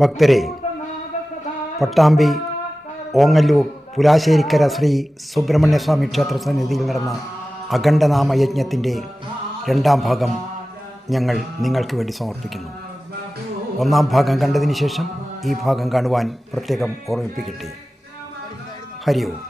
ഭക്തരെ, പട്ടാമ്പി ഓങ്ങല്ലൂർ പുലാശ്ശേരിക്കര ശ്രീ സുബ്രഹ്മണ്യസ്വാമി ക്ഷേത്ര സന്നിധിയിൽ നടന്ന അഖണ്ഡനാമയജ്ഞത്തിൻ്റെ രണ്ടാം ഭാഗം ഞങ്ങൾ നിങ്ങൾക്ക് വേണ്ടി സമർപ്പിക്കുന്നു. ഒന്നാം ഭാഗം കണ്ടതിന് ശേഷം ഈ ഭാഗം കാണുവാൻ പ്രത്യേകം ഓർമ്മിപ്പിക്കട്ടെ. ഹരി ഓം.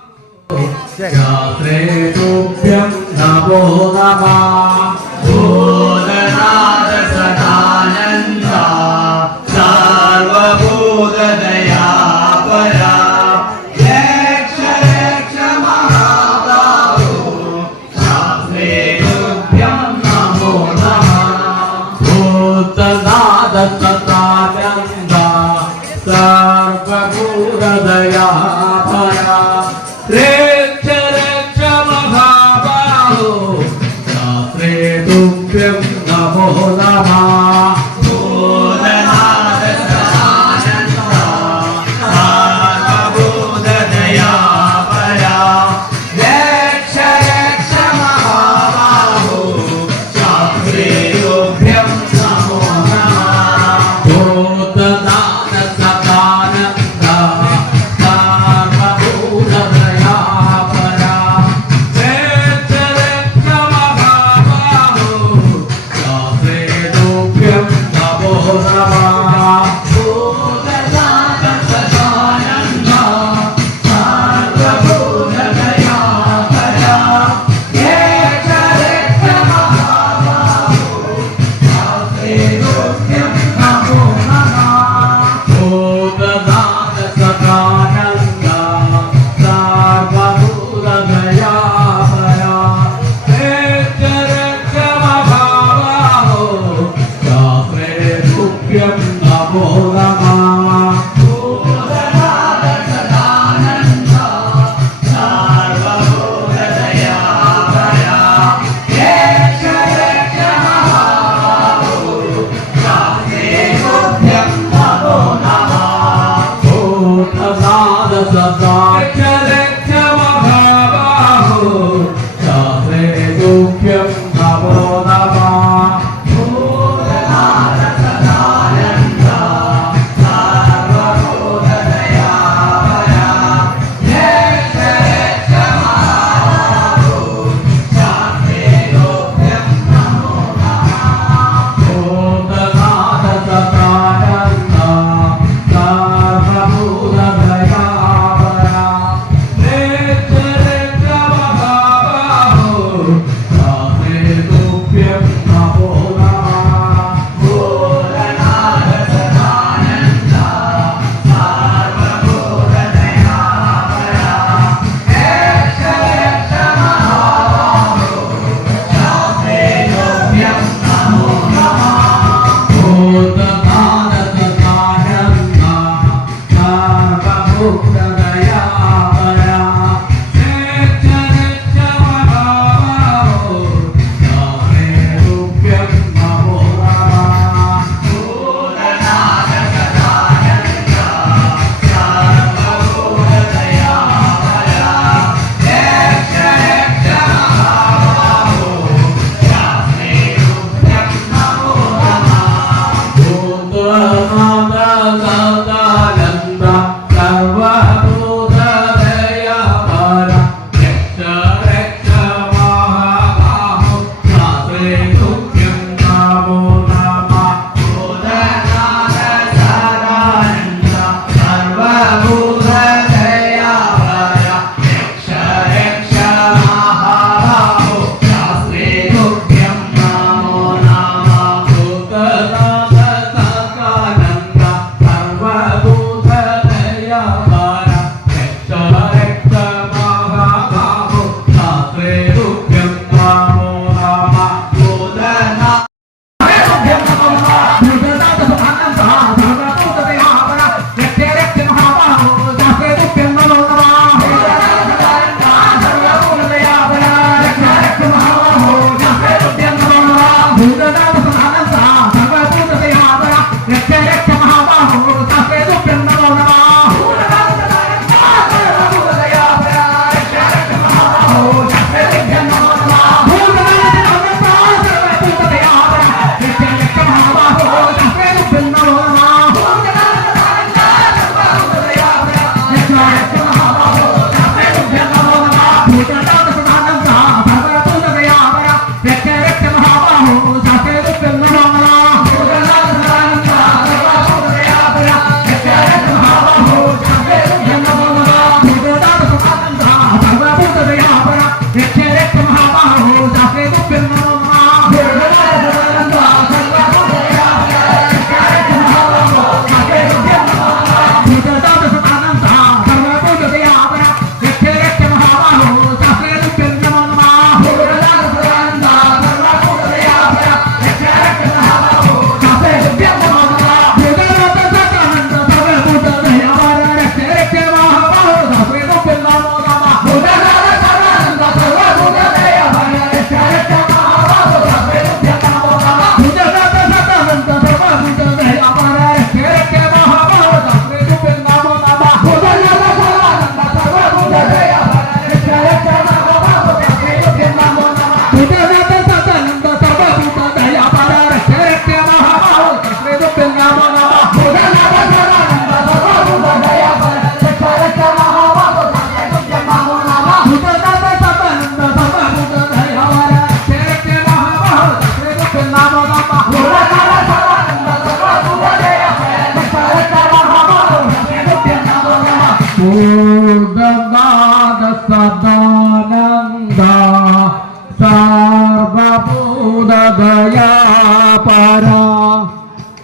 സർവഭൂതദയാപരാ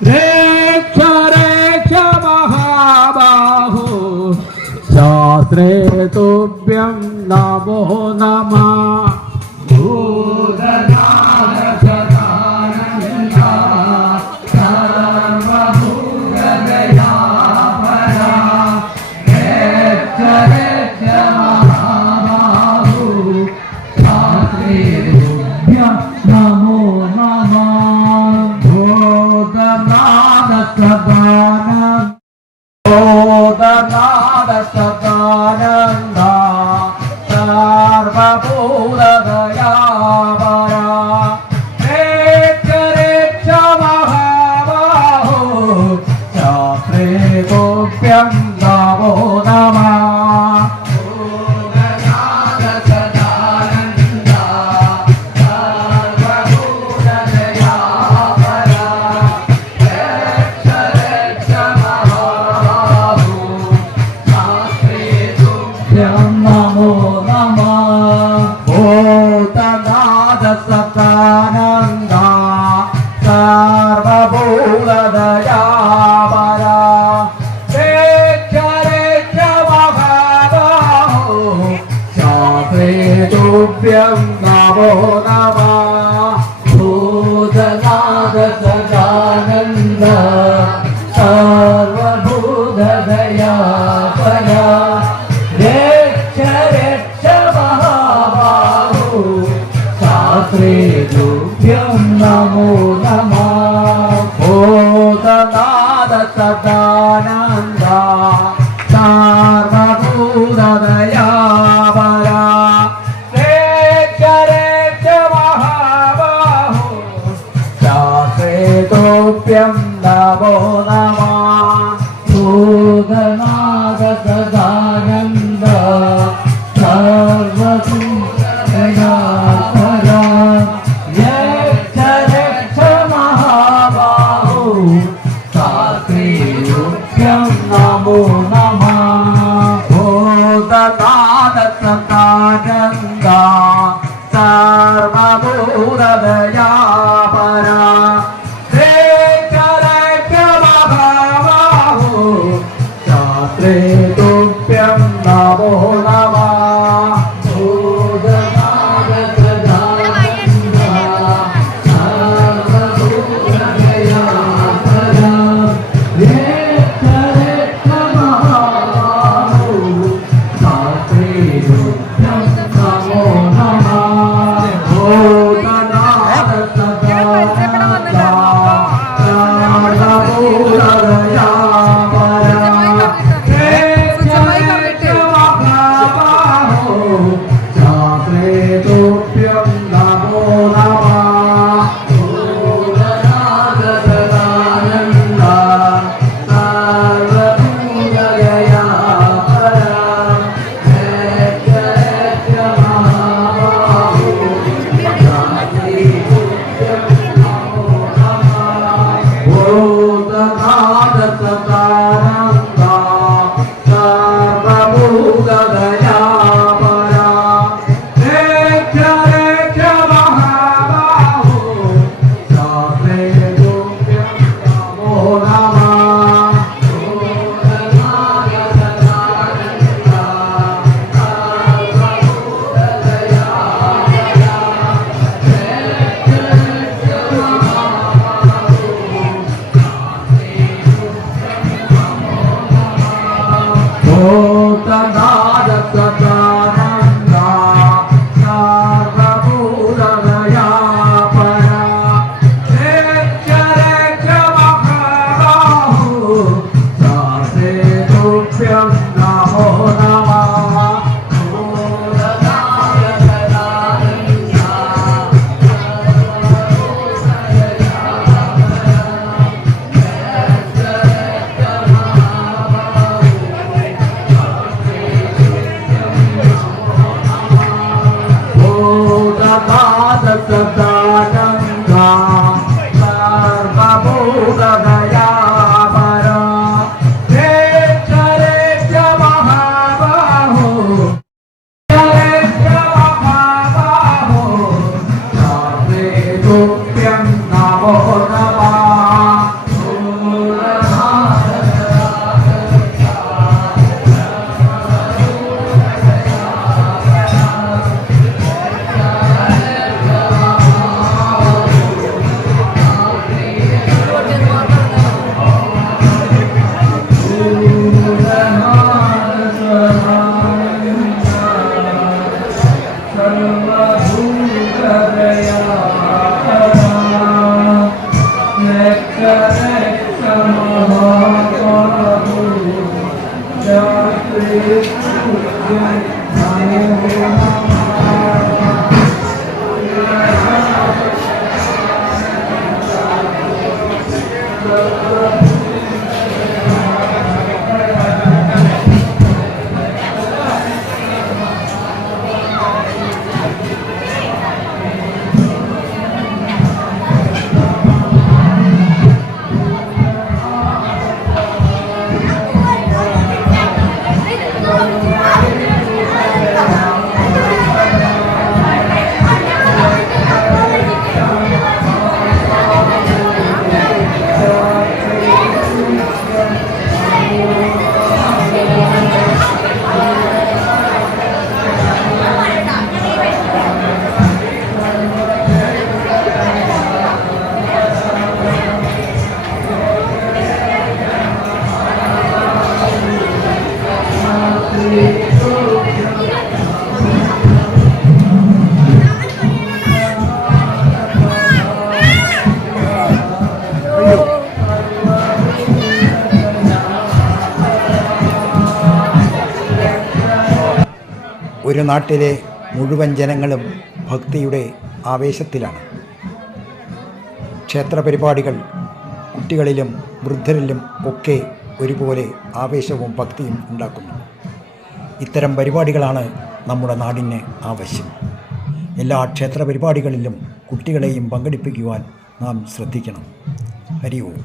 രക്ഷ രക്ഷ മഹാബാഹോ ശാസ്ത്രേ തുഭ്യം നമോ നമഃ ഭൂതനാഥ സദാനന്ദ സർവഭൂതദയാപരാ രക്ഷ രക്ഷ മഹാബാഹോ ശാസ്ത്രേ തുഭ്യം നമോ നമഃ ഭൂതനാഥ സദാനന്ദ ഭൂതനാഥ സദാനന്ദ സർവഭൂതദയാപരാ രക്ഷ രക്ഷ മഹാബാഹോ ശാസ്ത്രേ തുഭ്യം നമോ നമഃ ഭൂതനാഥ സദാനന്ദ സർവഭൂതദയാപരാ രക്ഷ രക്ഷ മഹാബാഹോ ശാസ്ത്രേ തുഭ്യം നമോ നമഃ ഭൂതനാഥ സദാനന്ദ സർവഭൂതദയാപരാ രക്ഷ രക്ഷ മഹാബാഹോ ശാസ്ത്രേ തുഭ്യം നമോ നമഃ ഭൂതനാഥ സദാനന്ദ സർവഭൂതദയാപരാ രക്ഷ രക്ഷ മഹാബാഹോ ശാസ്ത്രേ തുഭ്യം നമോ നമഃ ഭൂതനാഥ സദാനന്ദ സർവഭൂതദയാപരാ രക്ഷ രക്ഷ മഹാബാഹോ ശാസ്ത്രേ തുഭ്യം നമോ നമഃ ഭൂതനാഥ സദാനന്ദ സർവഭൂതദയാപരാ രക്ഷ രക്ഷ മഹാബാഹോ ശാസ്ത്രേ തുഭ്യം നമോ നമഃ ഭൂതനാഥ സദാനന്ദ സർവഭൂതദയാപരാ രക്ഷ രക്ഷ മഹാബാഹോ ശാസ്ത്രേ തുഭ്യം നമോ നമഃ ഭൂതനാഥ സദാനന്ദ സർവഭൂതദയാപരാ രക്ഷ രക്ഷ മഹാബാഹോ ശാസ്ത്രേ തുഭ്യം നമോ നമഃ ഭൂതനാഥ സദാനന്ദ ഒരു നാട്ടിലെ മുഴുവൻ ജനങ്ങളും ഭക്തിയുടെ ആവേശത്തിലാണ്. ക്ഷേത്ര പരിപാടികൾ കുട്ടികളിലും വൃദ്ധരിലും ഒക്കെ ഒരുപോലെ ആവേശവും ഭക്തിയും ഉണ്ടാക്കുന്നു. ഇത്തരം പരിപാടികളാണ് നമ്മുടെ നാടിന് ആവശ്യം. എല്ലാ ക്ഷേത്ര പരിപാടികളിലും കുട്ടികളെയും പങ്കെടുപ്പിക്കുവാൻ നാം ശ്രദ്ധിക്കണം. ഹരി ഓം.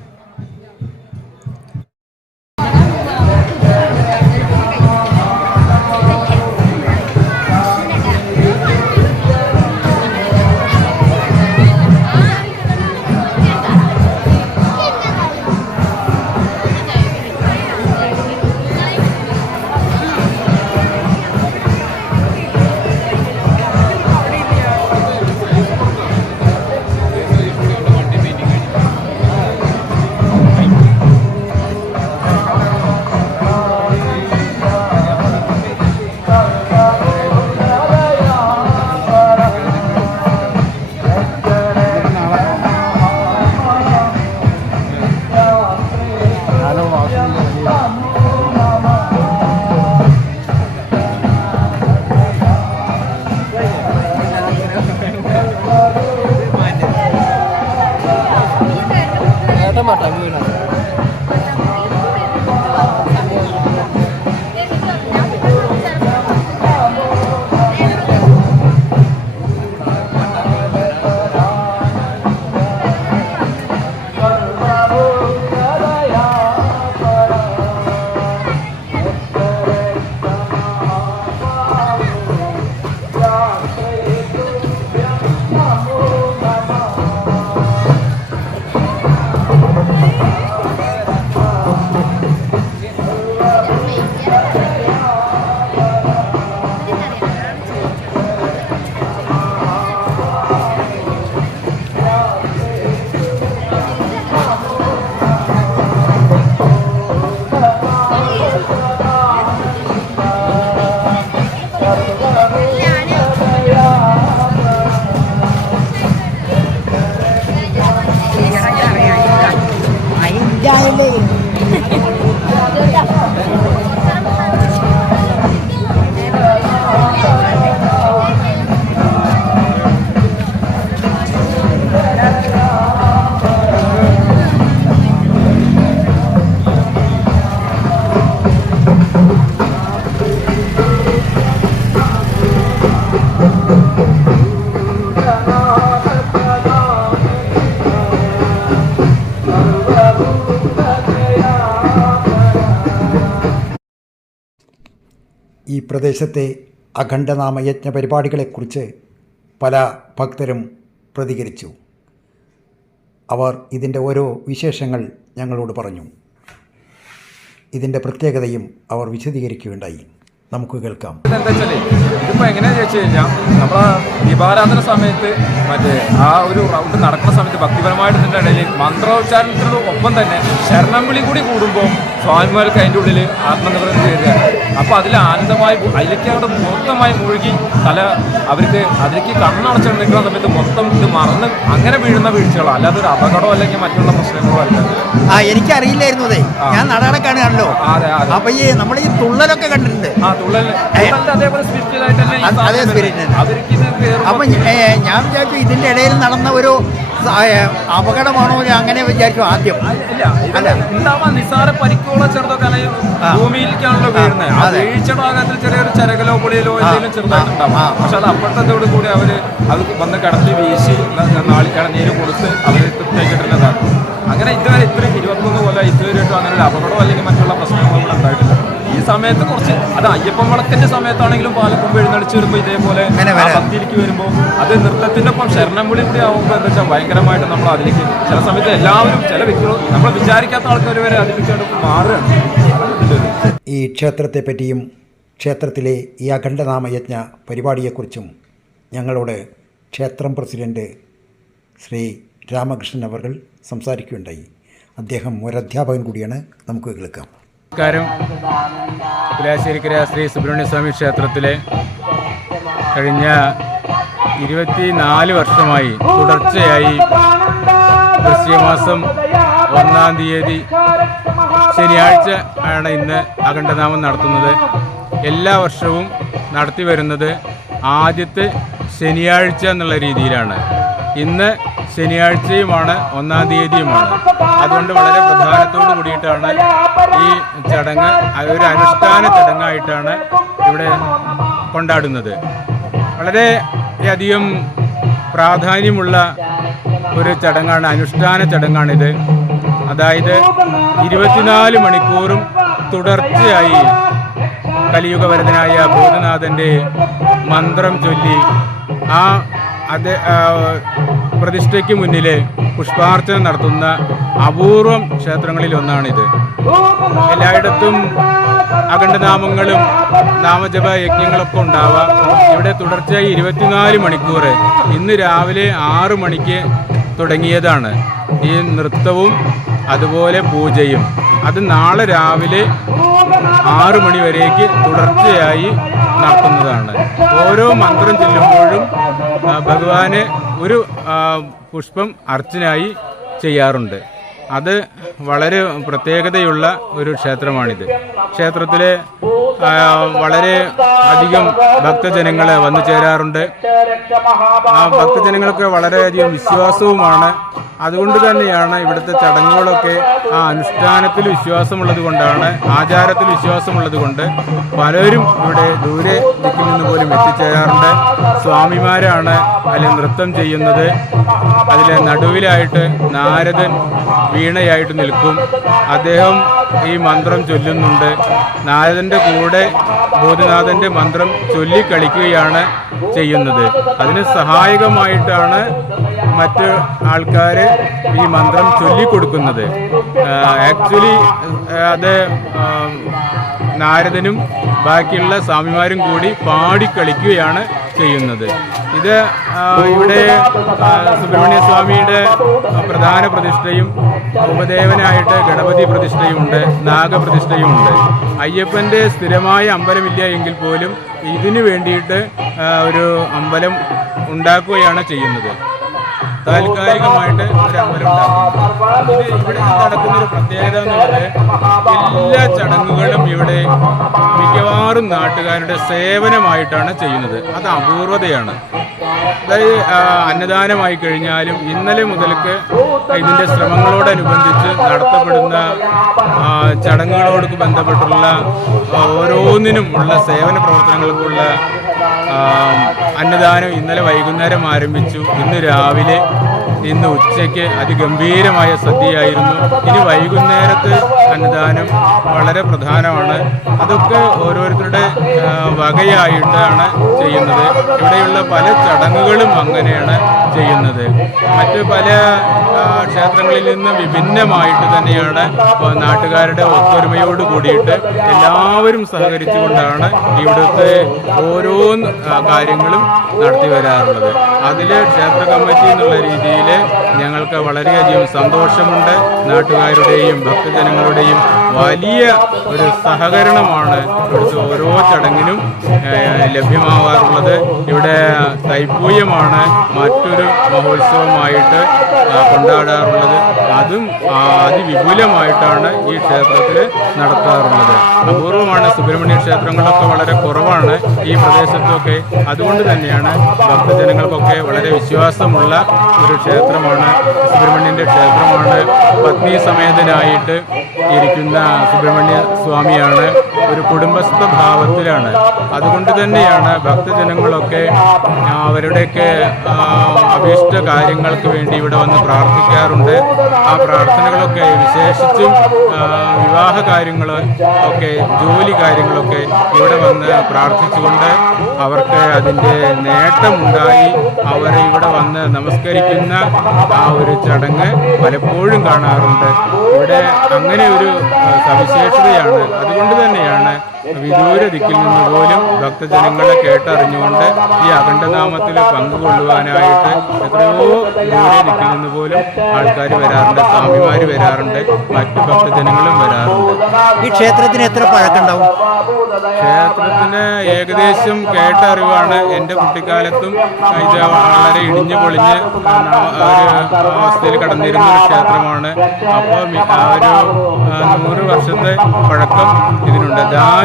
ഈ പ്രദേശത്തെ അഖണ്ഡനാമയജ്ഞ പരിപാടികളെക്കുറിച്ച് പല ഭക്തരും പ്രതികരിച്ചു. അവർ ഇതിൻ്റെ ഓരോ വിശേഷങ്ങൾ ഞങ്ങളോട് പറഞ്ഞു. ഇതിൻ്റെ പ്രത്യേകതയും അവർ വിശദീകരിക്കുകയുണ്ടായി. നമുക്ക് കേൾക്കാം. എന്താ വെച്ചാൽ ഇതിപ്പോൾ എങ്ങനെയാണെന്ന് ചോദിച്ചു കഴിഞ്ഞാൽ നമ്മളെ ദീപാരാധന സമയത്ത് മറ്റേ ആ ഒരു റൗണ്ട് നടക്കുന്ന സമയത്ത് ഭക്തിപരമായിട്ട് ഇതിൻ്റെ ഇടയിൽ മന്ത്രോച്ചാരണത്തിനോടൊപ്പം തന്നെ ശരണം വിളി കൂടി കൂടുമ്പോൾ സ്വാമിമാർക്ക് അതിൻ്റെ ഉള്ളിൽ ആത്മനിർഭരം കയറുകയാണ്. അപ്പോൾ അതിൽ ആനന്ദമായി അതിലേക്ക് അവിടെ മൊത്തമായി മുഴുകി അവർക്ക് അതിലേക്ക് കണ്ണടച്ചു നിൽക്കുന്ന സമയത്ത് മൊത്തം ഇത് മറന്ന് അങ്ങനെ വീഴുന്ന വീഴ്ചകളോ അല്ലാതെ ഒരു അപകടമോ അല്ലെങ്കിൽ മറ്റുള്ള പ്രശ്നങ്ങളോ അല്ല. എനിക്കറിയില്ലായിരുന്നു. ഞാൻ നടക്കാണല്ലോ. അതെ അതെ. അപ്പൊ ഈ നമ്മൾ ഈ തുള്ളലൊക്കെ കണ്ടിട്ടുണ്ട്. അതേപോലെ അപ്പൊ ഞാൻ വിചാരിച്ചു ഇതിന്റെ ഇടയിൽ നടന്ന ഒരു അപകടമാണോ അങ്ങനെ വിചാരിച്ചു ആദ്യം. അല്ല ഉണ്ടാവാൻ നിസ്സാര പരിക്കുകളോ ചെറുതൊക്കെ ഭൂമിയിലേക്കാണല്ലോ വീഴുന്നത്. ആ വീഴ്ചയുടെ ഭാഗത്തിൽ ചെറിയൊരു ചരകലോ പൊളിയിലോ എന്തെങ്കിലും ചെറുതായിട്ടുണ്ടാവും. പക്ഷെ അത് അപ്പോഴത്തോടു കൂടി അത് വന്ന് കടലിൽ വീശി കിടന്നീര് കൊടുത്ത് അവർ തേക്കിട്ടുള്ളതാണ്. അങ്ങനെ ഇതുവരെ 21 കൊല്ലം ഇതുവരെയായിട്ടും അങ്ങനെയുള്ള അപകടമോ അല്ലെങ്കിൽ മറ്റുള്ള പ്രശ്നങ്ങളോ ഇവിടെ ഉണ്ടായിട്ടില്ല. ഈ സമയത്ത് കുറച്ച് അത് അയ്യപ്പൻ വിളക്കിന്റെ സമയത്താണെങ്കിലും പാലക്കൊമ്പ് എഴുന്നള്ളിച്ച് വരുമ്പോൾ ഇതേപോലെ ഭക്തിയിലേക്ക് വരുമ്പോൾ അത് നൃത്തത്തിന്റെ ഒപ്പം ശരണം വിളി കൂടി ആകുമ്പോൾ എന്താ വെച്ചാൽ ഭയങ്കരമായിട്ട് നമ്മൾ അതിലേക്ക് ചില സമയത്ത് എല്ലാവരും ചില വ്യക്തികളും നമ്മൾ വിചാരിക്കാത്ത ആൾക്കാർ വരെ അതിലേക്ക് മാറുകയാണ്. ഈ ക്ഷേത്രത്തെപ്പറ്റിയും ക്ഷേത്രത്തിലെ ഈ അഖണ്ഡനാമയജ്ഞ പരിപാടിയെക്കുറിച്ചും ഞങ്ങളോട് ക്ഷേത്രം പ്രസിഡന്റ് ശ്രീ രാമകൃഷ്ണൻ അവർ സംസാരിക്കുകയുണ്ടായി. അദ്ദേഹം ഒരധ്യാപകൻ കൂടിയാണ്. നമുക്ക് കേൾക്കാം. നമസ്കാരം. പുലാശ്ശേരിക്കര ശ്രീ സുബ്രഹ്മണ്യ സ്വാമി ക്ഷേത്രത്തിലെ കഴിഞ്ഞ 24 വർഷമായി തുടർച്ചയായി വൃശ്ചികമാസം 1-ാം തീയതി ശനിയാഴ്ച ആണ് ഇന്ന് അഖണ്ഡനാമം നടത്തുന്നത്. എല്ലാ വർഷവും നടത്തി വരുന്നത് ആദ്യത്തെ ശനിയാഴ്ച എന്നുള്ള രീതിയിലാണ്. ഇന്ന് ശനിയാഴ്ചയുമാണ്, 1-ാം തീയതിയുമാണ്. അതുകൊണ്ട് വളരെ പ്രധാനത്തോടു കൂടിയിട്ടാണ് ഈ ചടങ്ങ് ഒരു അനുഷ്ഠാന ചടങ്ങായിട്ടാണ് ഇവിടെ കൊണ്ടാടുന്നത്. വളരെയധികം പ്രാധാന്യമുള്ള ഒരു ചടങ്ങാണ്, അനുഷ്ഠാന ചടങ്ങാണിത്. അതായത് 24 മണിക്കൂറും തുടർച്ചയായി കലിയുഗവരദനായ ഭൂതനാഥൻ്റെ മന്ത്രം ചൊല്ലി പ്രതിഷ്ഠയ്ക്ക് മുന്നിൽ പുഷ്പാർച്ചന നടത്തുന്ന അപൂർവം ക്ഷേത്രങ്ങളിൽ ഒന്നാണിത്. എല്ലായിടത്തും അഖണ്ഡനാമങ്ങളും നാമജപ യജ്ഞങ്ങളൊക്കെ ഉണ്ടാവാം. ഇവിടെ തുടർച്ചയായി 24 മണിക്കൂർ, ഇന്ന് രാവിലെ 6 മണിക്ക് തുടങ്ങിയതാണ് ഈ നൃത്തവും അതുപോലെ പൂജയും. അത് നാളെ രാവിലെ 6 മണി വരേക്ക് തുടർച്ചയായി നടത്തുന്നതാണ്. ഓരോ മന്ത്രം ചെല്ലുമ്പോഴും ഭഗവാന് ഒരു പുഷ്പം അർച്ചനായി ചെയ്യാറുണ്ട്. അത് വളരെ പ്രത്യേകതയുള്ള ഒരു ക്ഷേത്രമാണിത്. ക്ഷേത്രത്തിൽ വളരെ അധികം ഭക്തജനങ്ങൾ വന്നു ചേരാറുണ്ട്. ആ ഭക്തജനങ്ങൾക്ക് വളരെയധികം വിശ്വാസവുമാണ്. അതുകൊണ്ട് തന്നെയാണ് ഇവിടുത്തെ ചടങ്ങുകളൊക്കെ ആ അനുഷ്ഠാനത്തിൽ വിശ്വാസമുള്ളത് കൊണ്ടാണ്, ആചാരത്തിൽ വിശ്വാസമുള്ളത് കൊണ്ട് പലരും ഇവിടെ ദൂരെ ദിക്കിൽ നിന്ന് പോലും എത്തിച്ചേരാറുണ്ട്. സ്വാമിമാരാണ് അതിൽ നൃത്തം ചെയ്യുന്നത്. അതിലെ നടുവിലായിട്ട് നാരദൻ വീണയായിട്ട് നിൽക്കും. അദ്ദേഹം ഈ മന്ത്രം ചൊല്ലുന്നുണ്ട്. നാരദൻ്റെ കൂടെ ഭൂതനാഥൻ്റെ മന്ത്രം ചൊല്ലിക്കളിക്കുകയാണ് ചെയ്യുന്നത്. അതിന് സഹായകമായിട്ടാണ് മറ്റ് ആൾക്കാർ ഈ മന്ത്രം ചൊല്ലിക്കൊടുക്കുന്നത്. ആക്ച്വലി അത് നാരദനും ബാക്കിയുള്ള സ്വാമിമാരും കൂടി പാടിക്കളിക്കുകയാണ് ചെയ്യുന്നത്. ഇത് ഇവിടെ സുബ്രഹ്മണ്യ സ്വാമിയുടെ പ്രധാന പ്രതിഷ്ഠയും ഉപദേവനായിട്ട് ഗണപതി പ്രതിഷ്ഠയുമുണ്ട്, നാഗപ്രതിഷ്ഠയുമുണ്ട്. അയ്യപ്പൻ്റെ സ്ഥിരമായ അമ്പലമില്ല എങ്കിൽ പോലും ഇതിനു വേണ്ടിയിട്ട് ഒരു അമ്പലം ഉണ്ടാക്കുകയാണ് ചെയ്യുന്നത്. താൽക്കാലികമായിട്ട് ഒരു അമ്പലം ഉണ്ടാക്കും. ഇവിടെ നടക്കുന്നൊരു പ്രത്യേകത എന്നുള്ളത് എല്ലാ ചടങ്ങുകളും ഇവിടെ മിക്കവാറും നാട്ടുകാരുടെ സേവനമായിട്ടാണ് ചെയ്യുന്നത്. അത് അപൂർവതയാണ്. അതായത് അന്നദാനമായി കഴിഞ്ഞാലും ഇന്നലെ മുതൽക്ക് ഇതിൻ്റെ ശ്രമങ്ങളോടനുബന്ധിച്ച് നടത്തപ്പെടുന്ന ചടങ്ങുകളോട് ബന്ധപ്പെട്ടുള്ള ഓരോന്നിനും ഉള്ള സേവന പ്രവർത്തനങ്ങൾക്കുള്ള അന്നദാനം ഇന്നലെ വൈകുന്നേരം ആരംഭിച്ചു. ഇന്ന് രാവിലെ, ഇന്ന് ഉച്ചയ്ക്ക് അതിഗംഭീരമായ സദ്യയായിരുന്നു. ഇനി വൈകുന്നേരത്ത് അന്നദാനം വളരെ പ്രധാനമാണ്. അതൊക്കെ ഓരോരുത്തരുടെ വകയായിട്ടാണ് ചെയ്യുന്നത്. ഇവിടെയുള്ള പല ചടങ്ങുകളും അങ്ങനെയാണ് ചെയ്യുന്നത്. മറ്റ് പല ക്ഷേത്രങ്ങളിൽ നിന്ന് വിഭിന്നമായിട്ട് തന്നെയാണ് നാട്ടുകാരുടെ ഒത്തൊരുമയോട് കൂടിയിട്ട് എല്ലാവരും സഹകരിച്ചുകൊണ്ടാണ് ഇവിടുത്തെ ഓരോ കാര്യങ്ങളും നടത്തി വരാറുള്ളത്. അതിൽ ക്ഷേത്ര കമ്മിറ്റി എന്നുള്ള രീതിയിൽ ഞങ്ങൾക്ക് വളരെയധികം സന്തോഷമുണ്ട്. നാട്ടുകാരുടെയും ഭക്തജനങ്ങളുടെയും വലിയ ഒരു സഹകരണമാണ് ഇവിടുത്തെ ഓരോ ചടങ്ങിനും ലഭ്യമാവാറുള്ളത്. ഇവിടെ തൈപ്പൂയമാണ് മറ്റൊരു മഹോത്സവമായിട്ട് കൊണ്ടാടാറുള്ളത്. അതും അതിവിപുലമായിട്ടാണ് ഈ ക്ഷേത്രത്തിൽ നടത്താറുള്ളത്. അപൂർവമാണ്. സുബ്രഹ്മണ്യ ക്ഷേത്രങ്ങളൊക്കെ വളരെ കുറവാണ് ഈ പ്രദേശത്തൊക്കെ. അതുകൊണ്ട് തന്നെയാണ് ഭക്തജനങ്ങൾക്കൊക്കെ വളരെ വിശ്വാസമുള്ള ഒരു ക്ഷേത്രമാണ്, സുബ്രഹ്മണ്യൻ്റെ ക്ഷേത്രമാണ്. പത്നി സമേതനായിട്ട് ഇരിക്കുന്ന സുബ്രഹ്മണ്യ സ്വാമിയാണ്. ഒരു കുടുംബസ്ഥ ഭാവത്തിലാണ്. അതുകൊണ്ട് തന്നെയാണ് ഭക്തജനങ്ങളൊക്കെ അവരുടെയൊക്കെ അഭീഷ്ട കാര്യങ്ങൾക്ക് വേണ്ടി ഇവിടെ വന്ന് പ്രാർത്ഥിക്കാറുണ്ട്. ആ പ്രാർത്ഥനകളൊക്കെ വിശേഷിച്ചും വിവാഹ കാര്യങ്ങൾ ഒക്കെ, ജോലി കാര്യങ്ങളൊക്കെ ഇവിടെ വന്ന് പ്രാർത്ഥിച്ചുകൊണ്ട് അവർക്ക് അതിൻ്റെ നേട്ടമുണ്ടായി അവർ ഇവിടെ വന്ന് നമസ്കരിക്കുന്ന ആ ഒരു ചടങ്ങ് പലപ്പോഴും കാണാറുണ്ട്. ഇവിടെ അങ്ങനെ ഒരു സവിശേഷതയാണ്. അതുകൊണ്ട് തന്നെയാണ് വിദൂര ദിക്കിൽ നിന്ന് പോലും ഭക്തജനങ്ങളെ കേട്ടറിഞ്ഞുകൊണ്ട് ഈ അഖണ്ഡനാമത്തിൽ പങ്കുകൊള്ളുവാനായിട്ട് എത്രയോ ദൂരെ ദിക്കിൽ നിന്ന് പോലും ആൾക്കാർ വരാറുണ്ട്, സ്വാമിമാർ വരാറുണ്ട്, മറ്റു ഭക്തജനങ്ങളും വരാറുണ്ട്. ഈ ക്ഷേത്രത്തിന് എത്ര പഴക്കമുണ്ടാവും? ക്ഷേത്രത്തിന് ഏകദേശം കേട്ടറിവാണ്. എൻ്റെ കുട്ടിക്കാലത്തും ഇത് വളരെ ഇടിഞ്ഞു പൊളിഞ്ഞ് ഒരു അവസ്ഥയിൽ കടന്നിരുന്ന ഒരു ക്ഷേത്രമാണ്. അപ്പോൾ ഒരു 100 വർഷത്തെ പഴക്കം ഇതിനുണ്ട്.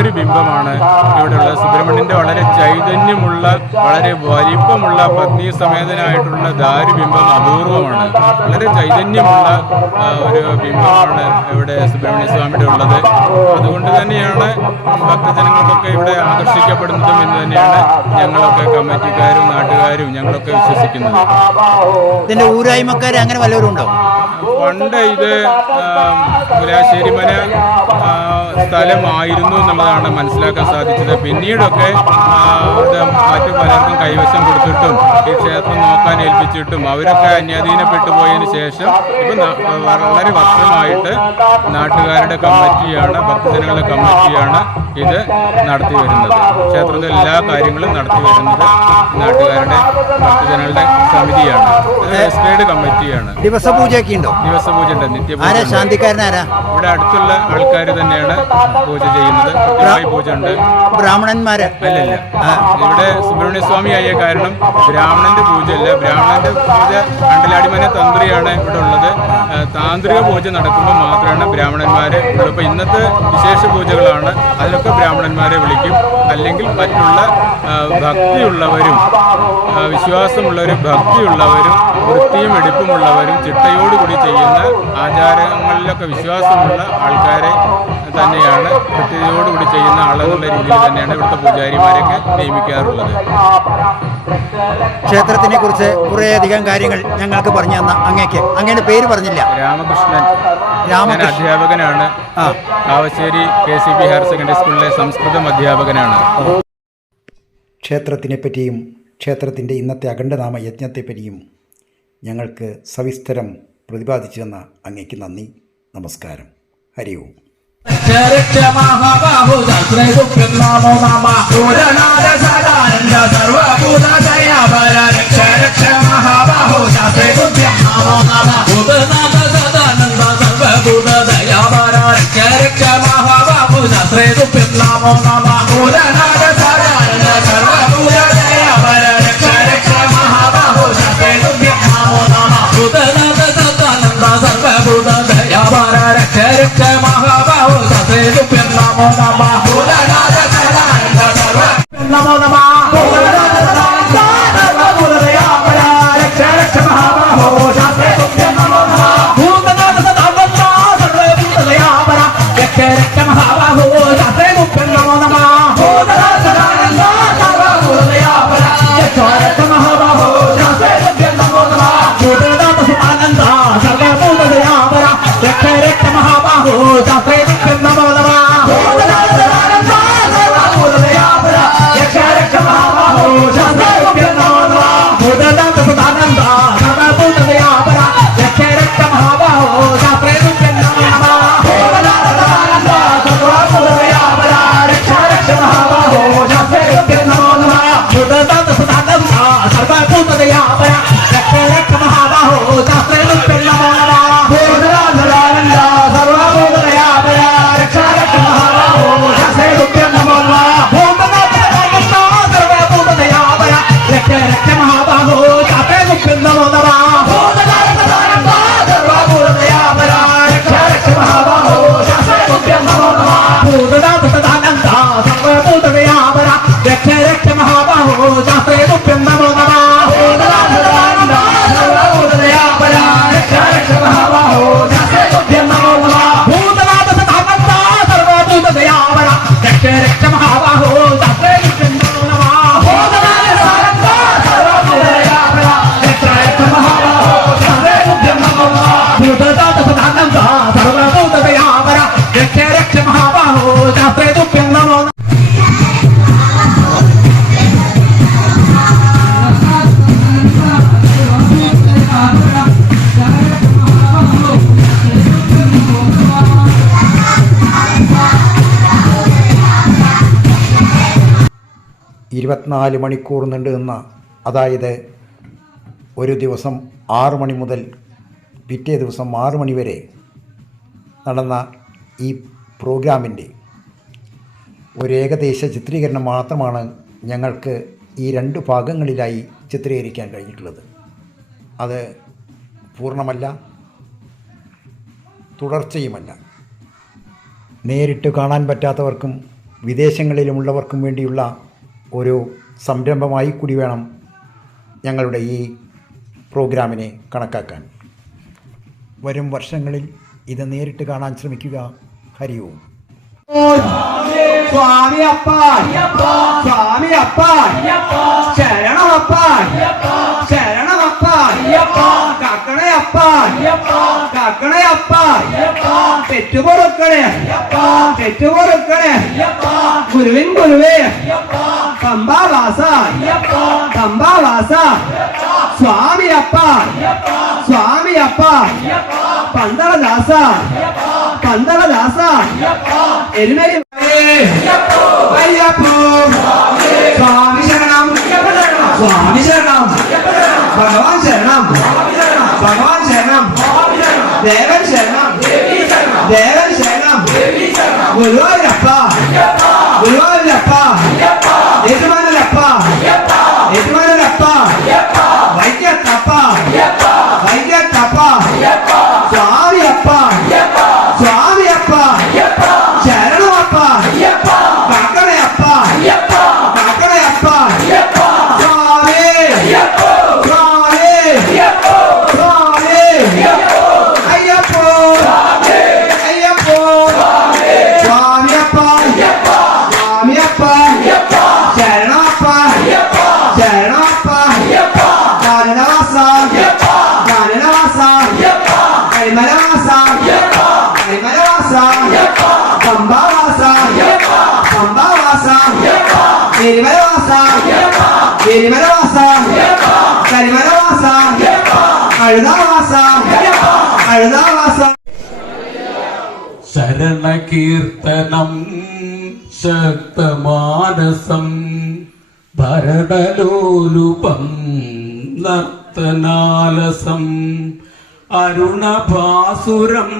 ഒരു ബിംബമാണ് ഇവിടെയുള്ളത്. സുബ്രഹ്മണ്യൻ്റെ വളരെ ചൈതന്യമുള്ള, വളരെ വലിപ്പമുള്ള പത്നി സമേതനായിട്ടുള്ള ദാരുബിംബം അപൂർവമാണ്. വളരെ ചൈതന്യമുള്ള ഒരു ബിംബമാണ് ഇവിടെ സുബ്രഹ്മണ്യ സ്വാമിയുടെ ഉള്ളത്. അതുകൊണ്ട് തന്നെയാണ് ഭക്തജനങ്ങൾക്കൊക്കെ ഇവിടെ ആകർഷിക്കപ്പെടുന്നതും എന്ന് തന്നെയാണ് ഞങ്ങളൊക്കെ കമ്മിറ്റിക്കാരും നാട്ടുകാരും ഞങ്ങളൊക്കെ വിശ്വസിക്കുന്നത്. ഇതിന്റെ ഊരായ്മക്കാർ അങ്ങനെ വല്ലവരും ഉണ്ടോ? പണ്ട് ഇത് പുലാശ്ശേരിമന സ്ഥലമായിരുന്നു എന്നുള്ളതാണ് മനസ്സിലാക്കാൻ സാധിച്ചത്. പിന്നീടൊക്കെ അത് മറ്റു പലർക്കും കൈവശം കൊടുത്തിട്ടും ഈ ക്ഷേത്രം നോക്കാൻ ഏൽപ്പിച്ചിട്ടും അവരൊക്കെ അന്യാധീനപ്പെട്ടു പോയതിനു ശേഷം ഇപ്പം വളരെ വർഷമായിട്ട് നാട്ടുകാരുടെ കമ്മിറ്റിയാണ്, ഭക്തജനങ്ങളുടെ കമ്മിറ്റിയാണ് ഇത് നടത്തി വരുന്നത്. ക്ഷേത്രത്തിലെ എല്ലാ കാര്യങ്ങളും നടത്തി വരുന്നത് നാട്ടുകാരുടെ ഭക്തജനങ്ങളുടെ സമിതിയാണ്. രജിസ്റ്റേർഡ് കമ്മിറ്റിയാണ്. ദിവസപൂജയൊക്കെ ഉണ്ടോ? ദിവസപൂജ ഉണ്ട്, നിത്യപൂജ. ശാന്തിക്കാരനാരാ? ഇവിടെ അടുത്തുള്ള ആൾക്കാർ തന്നെയാണ് പൂജ ചെയ്യുന്നത്. കൃത്യമായി പൂജ ഉണ്ട്. ബ്രാഹ്മണന്മാര്? അല്ലല്ല, ഇവിടെ സുബ്രഹ്മണ്യ സ്വാമി ആയ കാരണം ബ്രാഹ്മണന്റെ പൂജയല്ല. ബ്രാഹ്മണന്റെ പൂജ അണ്ടലാടിമന തന്ത്രിയാണ് ഇവിടെ ഉള്ളത്. താന്ത്രിക പൂജ നടക്കുമ്പോൾ മാത്രമാണ് ബ്രാഹ്മണന്മാരെ ഉള്ളൂ. ഇപ്പോൾ ഇന്നത്തെ വിശേഷ പൂജകളാണ്, അതിലൊക്കെ ബ്രാഹ്മണന്മാരെ വിളിക്കും. അല്ലെങ്കിൽ മറ്റുള്ള ഭക്തിയുള്ളവരും വിശ്വാസമുള്ളവരും ഭക്തിയുള്ളവരും വൃത്തിയും എടുപ്പുമുള്ളവരും ചിട്ടയോടുകൂടി ചെയ്യുന്ന ആചാരങ്ങളിലൊക്കെ വിശ്വാസമുള്ള ആൾക്കാരെ തന്നെയാണ്, കൃത്യതയോടുകൂടി ചെയ്യുന്ന ആളെന്നുള്ള രീതിയിൽ തന്നെയാണ് ഇവിടുത്തെ പൂജാരിമാരൊക്കെ നിയമിക്കാറുള്ളത്. ക്ഷേത്രത്തിനെ കുറിച്ച് കുറേയധികം കാര്യങ്ങൾ ഞങ്ങൾക്ക് പറഞ്ഞു തന്ന അങ്ങേക്ക്, അങ്ങയുടെ പേര് പറഞ്ഞില്ല. രാമകൃഷ്ണൻ. ഞാൻ അധ്യാപകനാണ്. കാവശ്ശേരി KCP ഹയർ സെക്കൻഡറി സ്കൂളിലെ സംസ്കൃതം അധ്യാപകനാണ്. ക്ഷേത്രത്തിനെപ്പറ്റിയും ക്ഷേത്രത്തിൻ്റെ ഇന്നത്തെ അഖണ്ഡനാമ യജ്ഞത്തെപ്പറ്റിയും ഞങ്ങൾക്ക് സവിസ്തരം പ്രതിപാദിച്ചു തന്ന അങ്ങേക്ക് നന്ദി, നമസ്കാരം. ഹരി ഓം. ഇരുപത്തിനാല് മണിക്കൂർ നീണ്ടു നിന്ന, അതായത് ഒരു ദിവസം 6 മണി മുതൽ പിറ്റേ ദിവസം 6 മണി വരെ നടന്ന ഈ പ്രോഗ്രാമിൻ്റെ ഒരു ഏകദേശ ചിത്രീകരണം മാത്രമാണ് ഞങ്ങൾക്ക് ഈ 2 ഭാഗങ്ങളിലായി ചിത്രീകരിക്കാൻ കഴിഞ്ഞിട്ടുള്ളത്. അത് പൂർണ്ണമല്ല, തുടർച്ചയുമല്ല. നേരിട്ട് കാണാൻ പറ്റാത്തവർക്കും വിദേശങ്ങളിലുമുള്ളവർക്കും വേണ്ടിയുള്ള ഒരു സംരംഭമായി കൂടി വേണം ഞങ്ങളുടെ ഈ പ്രോഗ്രാമിനെ കണക്കാക്കാൻ. വരും വർഷങ്ങളിൽ ഇത് നേരിട്ട് കാണാൻ ശ്രമിക്കുക. ഹരി ഓം. സ്വാമി അപ്പ സ്വാമി അപ്പ ശരണമപ്പ ശരണമപ്പ കാക്കണയപ്പ കാക്കണയപ്പ തെറ്റുപൊറുക്കണേ തെറ്റുപൊറുക്കണേ ഗുരുവിൻ ഗുരുവേ പമ്പാവാസ പമ്പാവാസ സ്വാമി അപ്പ സ്വാമി അപ്പ പന്തളദാസ പന്തളദാസ എരുമേലി അയ്യപ്പോ സ്വാമി ശരണം സ്വാമി ശരണം ഭഗവാൻ ശരണം ഭഗവാൻ ശരണം ദേവൻ ശരണം ദേവൻ ശരണം ഗുരുവായൂരപ്പ ഗുരുവായൂരപ്പ യജമാനരപ്പ യജമാനരപ്പ വൈദ്യത്തപ്പ വൈദ്യത്തപ്പ സ്വാമിയപ്പ സ്വാമിയപ്പ ശരണമപ്പ കാക്കണയപ്പ കാക്കണയപ്പ സ്വാമി സ്വാമി സ്വാമി അയ്യപ്പോ അയ്യപ്പോ സ്വാമിയപ്പ സ്വാമിയപ്പ ശരണമപ്പ ശരണമപ്പ കാനനവാസ കാനനവാസ കരിമലവാസ കരിമലവാസ പമ്പാവാസ പമ്പാവാസ എരിമലവാസ എരിമലവാസ കരിമലവാസ അഴുതാവാസ അഴുതാവാസ. ശരണകീർത്തനം ശക്തമാനസം ഭരതലോലുപം നർത്തനാലസം അരുണഭാസുരം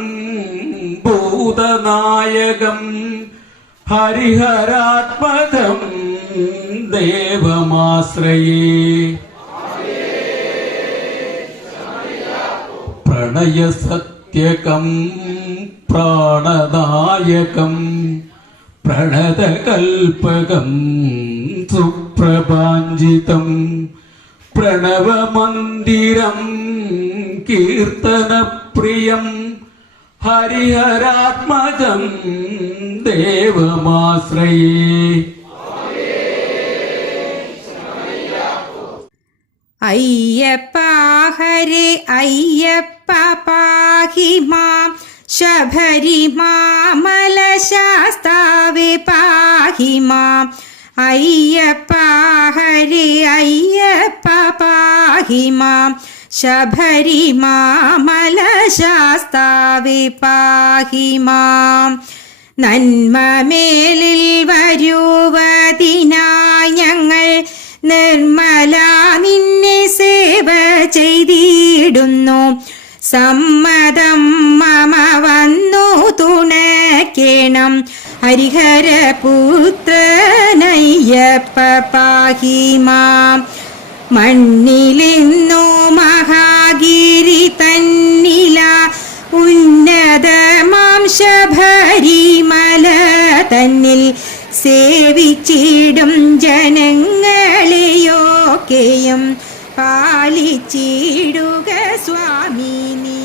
ഭൂതനായകം ഹരിഹരാത്മകം ദേവമാശ്രയേ പ്രണയസത്യകം പ്രാണനായകം പ്രണതകൽപകം സുപ്രഭാഞ്ജിതം പ്രണവമന്ദിരം കീർത്തനപ്രിയം ഹരിഹരാത്മജം ദേവമാശ്രയേ. അയ്യപ്പ ഹരേ അയ്യപ്പ പാഹി മാം ശബരിമാമല ശാസ്താവേ പാഹി മാം. അയ്യപ്പ ഹരേ അയ്യപ്പ പാഹി മാം ശബരിമാമല ശാസ്താവേ പാഹി മാം. നന്മമേലിൽ വരുവതിനായി ഞങ്ങൾ നിർമ്മല നിന്നെ സേവ ചെയ്തിടുന്നു. സമ്മതം മമ വന്നു തുണയ്ക്കണം. ഹരിഹരപുത്രനയ്യപ്പ പാഹി മാം. മണ്ണിലിന്നു മഹാഗിരി തന്നില ഉന്നതമാം ശബരിമല തന്നിൽ സേവിച്ചിടും ജനങ്ങളെയൊക്കെയും പാലിച്ചിടുക സ്വാമി നീ.